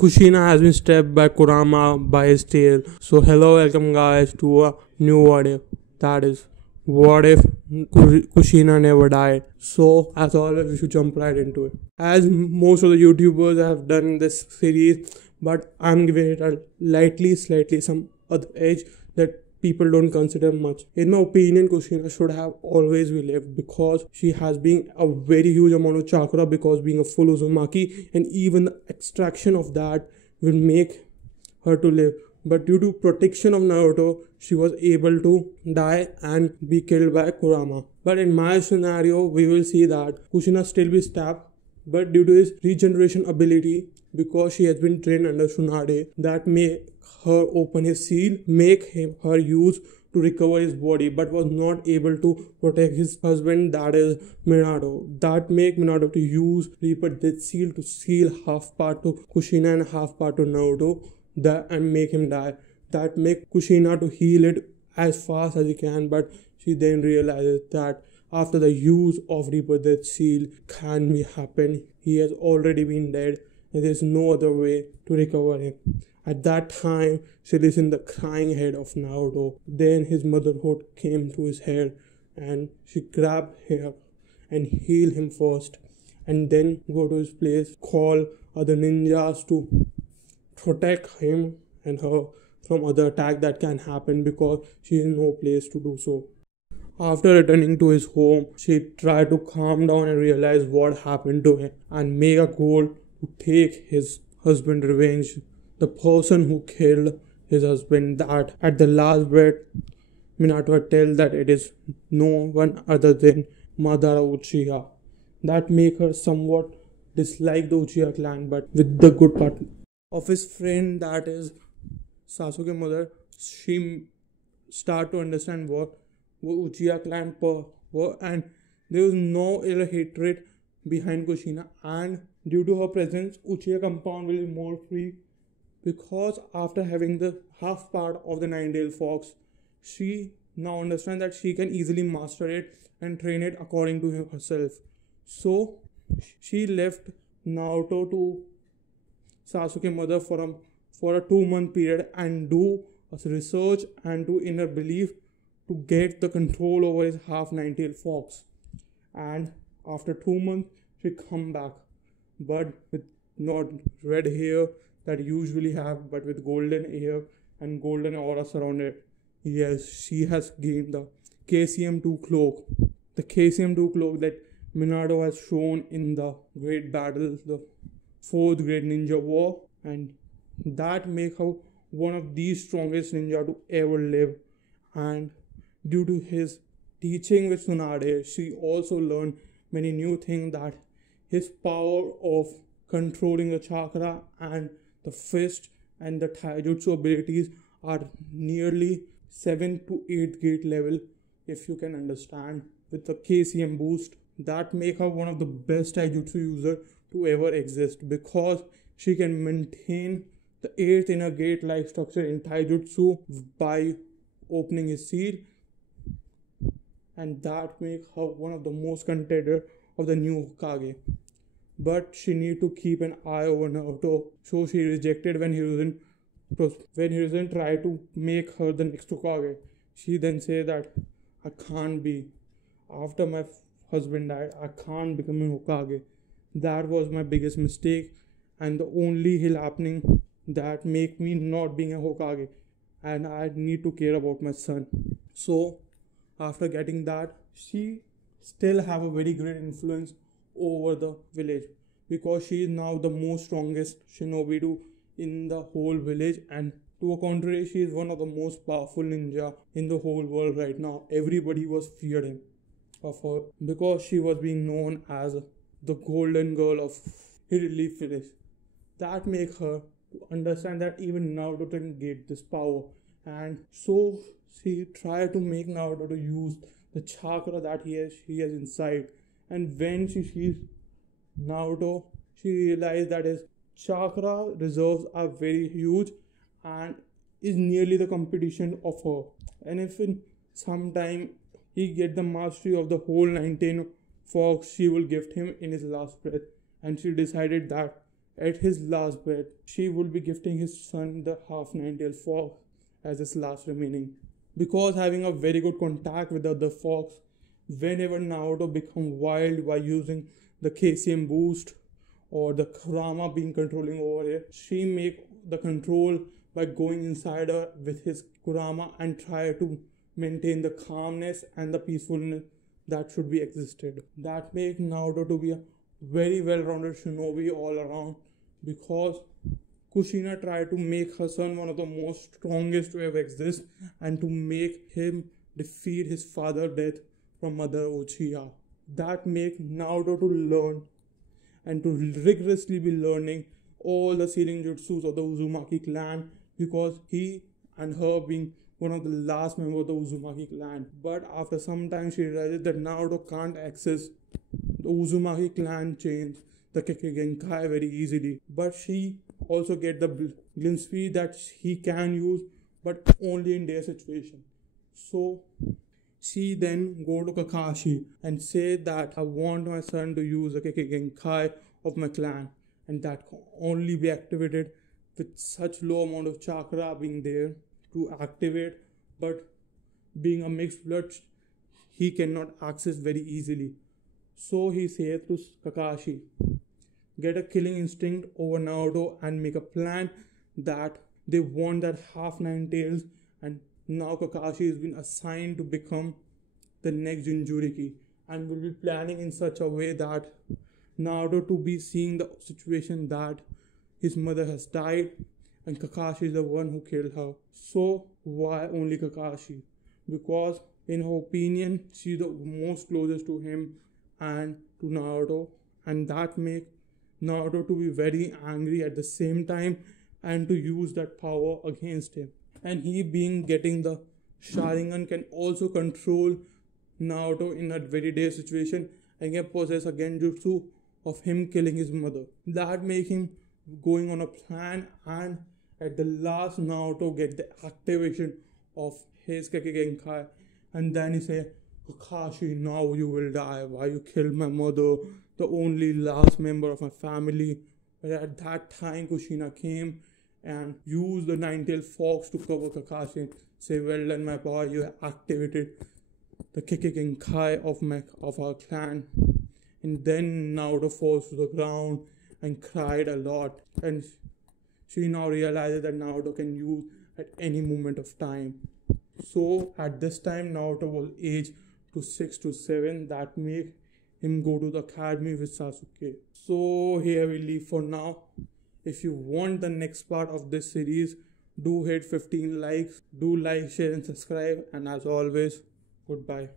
Kushina has been stabbed by Kurama by his tail. So hello, welcome guys to a new what if. That is, what if Kushina never died? So as always, we should jump right into it. As most of the YouTubers have done this series, but I'm giving it a slightly some other edge that people don't consider much. In my opinion, Kushina should have always been left because she has been a very huge amount of chakra because being a full Uzumaki, and even the extraction of that will make her to live. But due to protection of Naruto, she was able to die and be killed by Kurama. But in my scenario, we will see that Kushina still be stabbed, but due to his regeneration ability, because she has been trained under Tsunade, that may her open his seal, make her use to recover his body, but was not able to protect his husband, that is Minato. That make Minato to use Reaper Death Seal to seal half part to Kushina and half part to Naruto, and make him die. That make Kushina to heal it as fast as he can, but she then realizes that after the use of Reaper Death Seal can be happen, he has already been dead and there is no other way to recover him. At that time, she listened the crying head of Naruto. Then his motherhood came to his head and she grabbed him and healed him first, and then go to his place, call other ninjas to protect him and her from other attack that can happen because she has no place to do so. After returning to his home, she tried to calm down and realize what happened to him and make a goal to take his husband revenge. The person who killed his husband, that at the last breath, Minato tells that it is no one other than Madara Uchiha. That make her somewhat dislike the Uchiha clan, but with the good part of his friend, that is Sasuke's mother, she start to understand what Uchiha clan were, and there was no ill hatred behind Kushina, and due to her presence, Uchiha compound will be more free. Because after having the half part of the nine-tailed fox, she now understands that she can easily master it and train it according to herself. So she left Naruto to Sasuke's mother for a 2-month period and do research and do inner belief to get the control over his half nine-tailed fox. And after 2 months, she come back, but with not red hair that usually have, but with golden hair and golden aura surrounded. Yes, she has gained the KCM2 cloak. The KCM2 cloak that Minato has shown in the great battle, the 4th great ninja war, and that make her one of the strongest ninja to ever live. And due to his teaching with Tsunade, she also learned many new things, that his power of controlling the chakra and the fist and the taijutsu abilities are nearly 7 to 8 gate level, if you can understand, with the KCM boost. That make her one of the best taijutsu user to ever exist, because she can maintain the 8th inner gate like structure in taijutsu by opening his seal, and that make her one of the most contender of the new Hokage. But she need to keep an eye over Naruto, so she rejected when he wasn't try to make her the next Hokage. She then said that I can't be, after my husband died, I can't become a Hokage. That was my biggest mistake and the only hill happening that make me not being a Hokage, and I need to care about my son. So after getting that, she still have a very great influence over the village, because she is now the most strongest shinobi in the whole village, and to a contrary, she is one of the most powerful ninja in the whole world right now. Everybody was fearing of her because she was being known as the golden girl of Hidden Leaf Village. That make her to understand that even Naruto can get this power, and so she tried to make Naruto to use the chakra that he has inside. And when she sees Naruto, she realized that his chakra reserves are very huge and is nearly the competition of her. And if in some time he get the mastery of the whole 19 fox, she will gift him in his last breath. And she decided that at his last breath, she will be gifting his son the half nine-tailed fox as his last remaining. Because having a very good contact with the other fox, whenever Naruto become wild by using the KCM boost or the Kurama being controlling over here, she make the control by going inside her with his Kurama and try to maintain the calmness and the peacefulness that should be existed. That make Naruto to be a very well-rounded shinobi all around, because Kushina tried to make her son one of the most strongest to ever exist and to make him defeat his father's death from Mother Uchiha. That make Naruto to learn and to rigorously be learning all the sealing jutsus of the Uzumaki clan, because he and her being one of the last members of the Uzumaki clan. But after some time she realized that Naruto can't access the Uzumaki clan chains, the Kekkei very easily. But she also get the glimpse that he can use, but only in their situation. So she then go to Kakashi and say that I want my son to use the Kekkei of my clan, and that can only be activated with such low amount of chakra being there to activate, but being a mixed blood, he cannot access very easily. So he says to Kakashi, get a killing instinct over Naruto and make a plan that they want that half nine tails, and now Kakashi has been assigned to become the next Jinchuriki and will be planning in such a way that Naruto to be seeing the situation that his mother has died and Kakashi is the one who killed her. So why only Kakashi? Because in her opinion, she's the most closest to him and to Naruto, and that make Naruto to be very angry at the same time and to use that power against him. And he being getting the Sharingan can also control Naruto in that very day situation and can possess a Genjutsu of him killing his mother. That make him going on a plan, and at the last Naruto get the activation of his Kekkei, and then he say, Kakashi, now you will die. Why you killed my mother, the only last member of my family? But at that time Kushina came and used the nine-tailed fox to cover Kakashi and say, well done my boy, you have activated the Kekkei of our clan. And then Naruto falls to the ground and cried a lot, and she now realizes that Naruto can use at any moment of time. So at this time Naruto was aged to 6 to 7, that make him go to the academy with Sasuke. So here we leave for now. If you want the next part of this series, do hit 15 likes, do like, share and subscribe, and as always, goodbye.